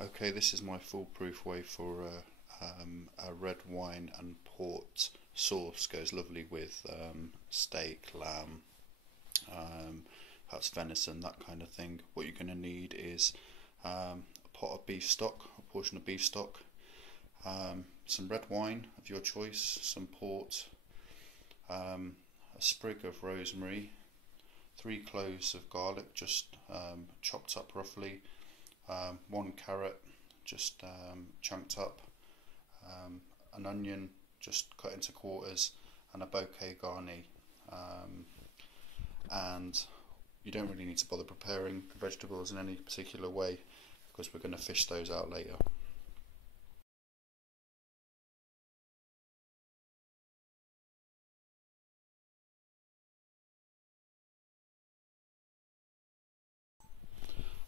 Okay, this is my foolproof way for a red wine and port sauce. Goes lovely with steak, lamb, perhaps venison, that kind of thing. What you're going to need is a pot of beef stock, a portion of beef stock, some red wine of your choice, some port, a sprig of rosemary, 3 cloves of garlic just chopped up roughly, 1 carrot just chunked up, an onion just cut into quarters, and a bouquet garni. And you don't really need to bother preparing the vegetables in any particular way because we're going to fish those out later.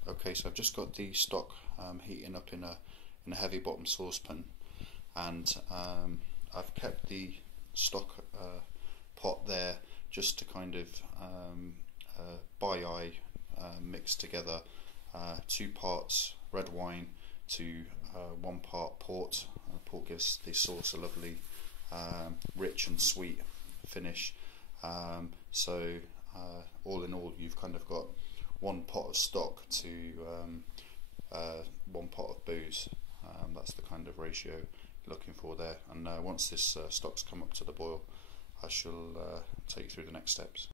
Okay, so I've just got the stock heating up in a heavy bottom saucepan, and I've kept the stock pot there just to kind of by eye mix together 2 parts red wine to 1 part port. Port gives the sauce a lovely rich and sweet finish. So all in all, you've kind of got 1 pot of stock to 1 pot of booze. That's the kind of ratio you're looking for there. And once this stock's come up to the boil, I shall take you through the next steps.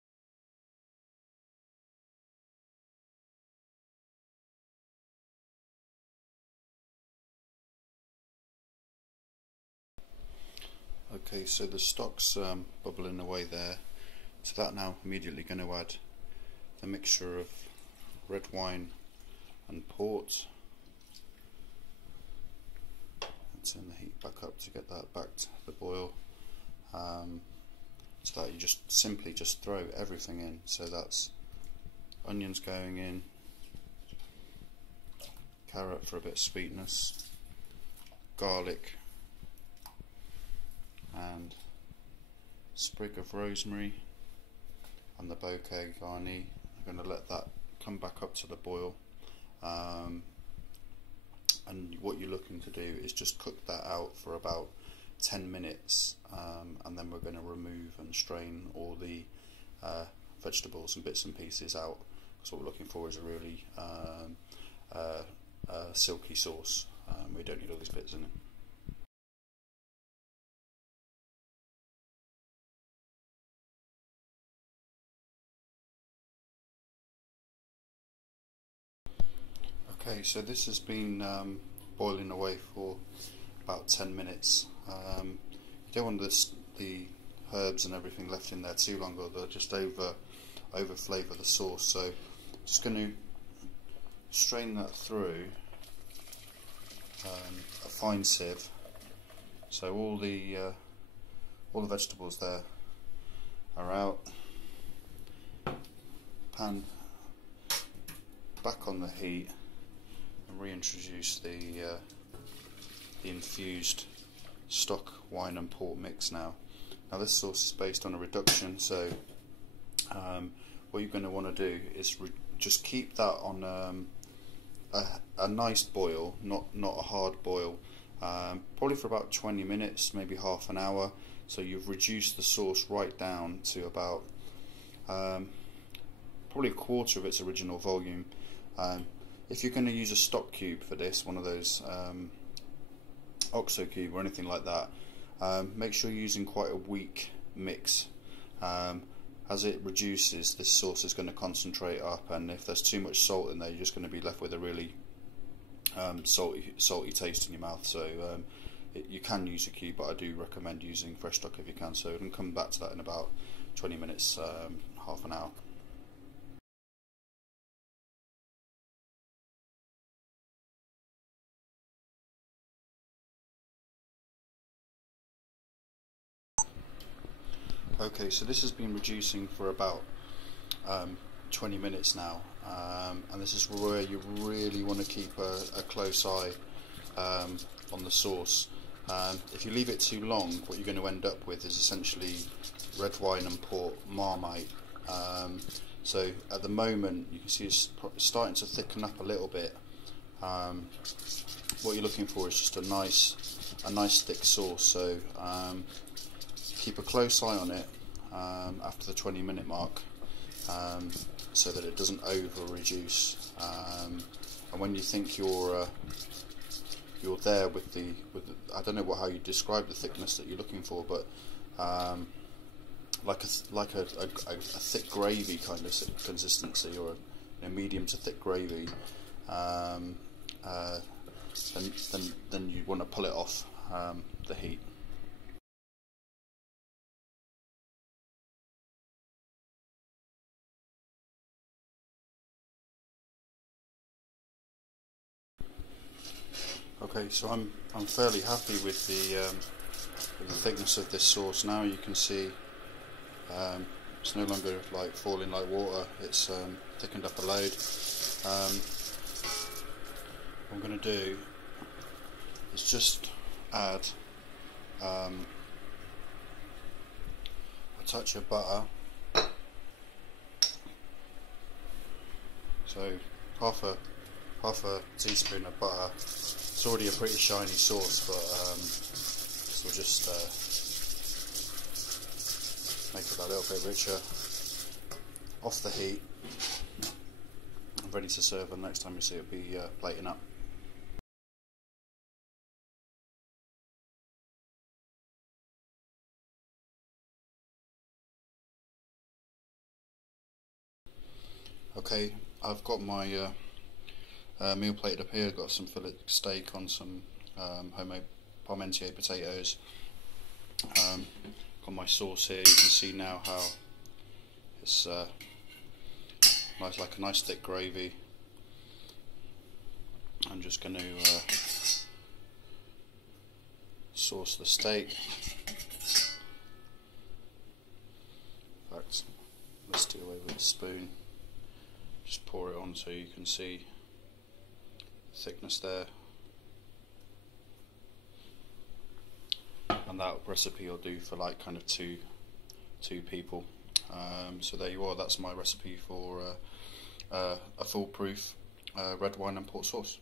Okay, so the stock's bubbling away there. To that now, immediately going to add the mixture of red wine and port. Turn the heat back up to get that back to the boil. So that you just simply throw everything in. So that's onions going in, carrot for a bit of sweetness, garlic, and sprig of rosemary, and the bouquet garni. I'm going to let that come back up to the boil, and what you're looking to do is just cook that out for about 10 minutes, and then we're going to remove and strain all the vegetables and bits and pieces out, because what we're looking for is a really silky sauce. We don't need all these bits in it. Okay, so this has been boiling away for about 10 minutes. You don't want the herbs and everything left in there too long, or they'll just over flavour the sauce. So just going to strain that through a fine sieve. So all the vegetables there are out. Pan back on the heat and reintroduce the infused stock, wine and port mix now. Now this sauce is based on a reduction, so what you're going to want to do is just keep that on a nice boil, not a hard boil, probably for about 20 minutes, maybe half an hour. So you've reduced the sauce right down to about probably a quarter of its original volume. If you're going to use a stock cube for this, one of those OXO cube or anything like that, make sure you're using quite a weak mix. As it reduces, this sauce is going to concentrate up, and if there's too much salt in there, you're just going to be left with a really salty taste in your mouth. So you can use a cube, but I do recommend using fresh stock if you can. So we can come back to that in about 20 minutes, half an hour. Okay, so this has been reducing for about 20 minutes now, and this is where you really want to keep a close eye on the sauce. If you leave it too long, what you're going to end up with is essentially red wine and port marmite. So at the moment you can see it's starting to thicken up a little bit, what you're looking for is just a nice thick sauce. So keep a close eye on it after the 20-minute mark, so that it doesn't over reduce. And when you think you're there with the I don't know how you describe the thickness that you're looking for, but like a thick gravy kind of consistency, or a medium to thick gravy, then you want to pull it off the heat. Okay, so I'm fairly happy with the thickness of this sauce now. You can see it's no longer like falling like water. It's thickened up a load. What I'm going to do is just add a touch of butter. So half a teaspoon of butter. It's already a pretty shiny sauce, but this will just make it a little bit richer. Off the heat, I'm ready to serve, and next time you see it, be plating up. Okay, I've got my meal plated up here. I've got some fillet steak on some homemade Parmentier potatoes. Got my sauce here. You can see now how it's nice, like a nice thick gravy. I'm just going to sauce the steak. In fact, let's do away with the spoon. Just pour it on so you can see the thickness there. And that recipe will do for like kind of two people. So there you are. That's my recipe for a foolproof red wine and port sauce.